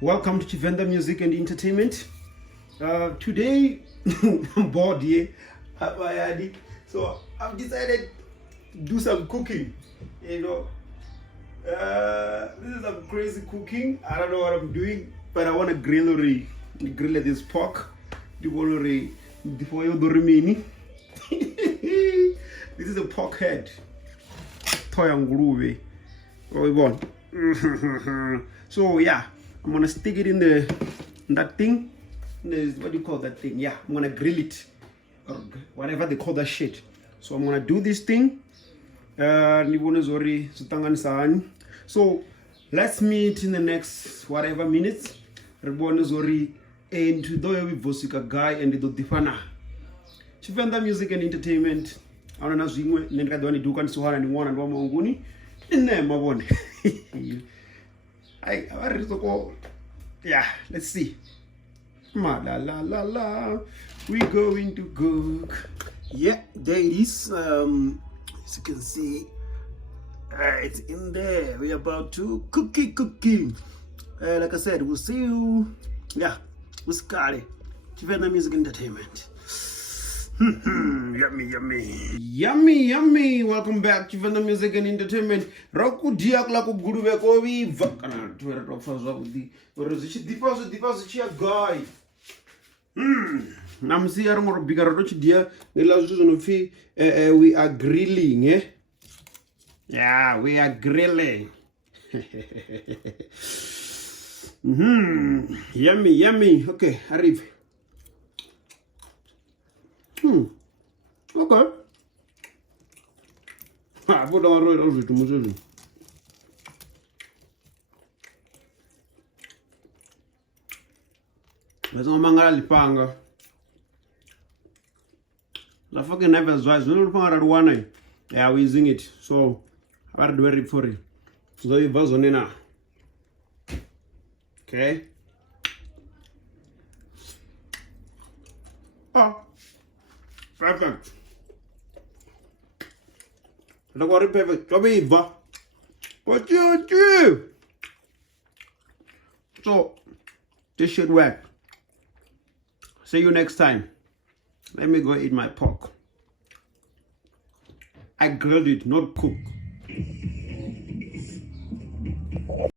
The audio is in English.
Welcome to Venda Music and Entertainment. Today I'm bored here at my yard, so I've decided to do some cooking. You know, this is some crazy cooking. I don't know what I'm doing, but I want to grill this pork. The before you do remini. This is a pork head. Toyangruwe. What we want? So yeah, I'm gonna stick it in that thing. What do you call that thing? Yeah, I'm gonna grill it, or whatever they call that shit. So I'm gonna do this thing. So let's meet in the next whatever minutes. And to guy and the Difana. Chivenda Music and Entertainment. I don't know Zingwe, Nengadoni Dukan Suhan and one and one Monguni. In there, my one. Yeah, let's see. La la la la. We going to cook. Yeah, there it is. As you can see, it's in there. We're about to cooking. Like I said, we'll see you. Yeah, we'll start it. Chivenda Music Entertainment. Yummy. Welcome back to Venda Music and Entertainment. Roku diak la kugurube kovi vakana tuera tofa zwabudi. Orozichi dipazo chia guy. Namsi armo bigara rochi dia ngela zuzo no fi we are grilling, eh? Yeah, we are grilling. Yummy. Okay, arrive. Okay. Put on right over to Muslim. There's no manga lipanga. The fucking never wise. We don't find one. Yeah, we're using it. So I gotta do it for it. So you buzz on it. Okay. Oh. Perfect. Look what perfect. Jobiva. What you do? So this should work. See you next time. Let me go eat my pork. I grilled it, not cook.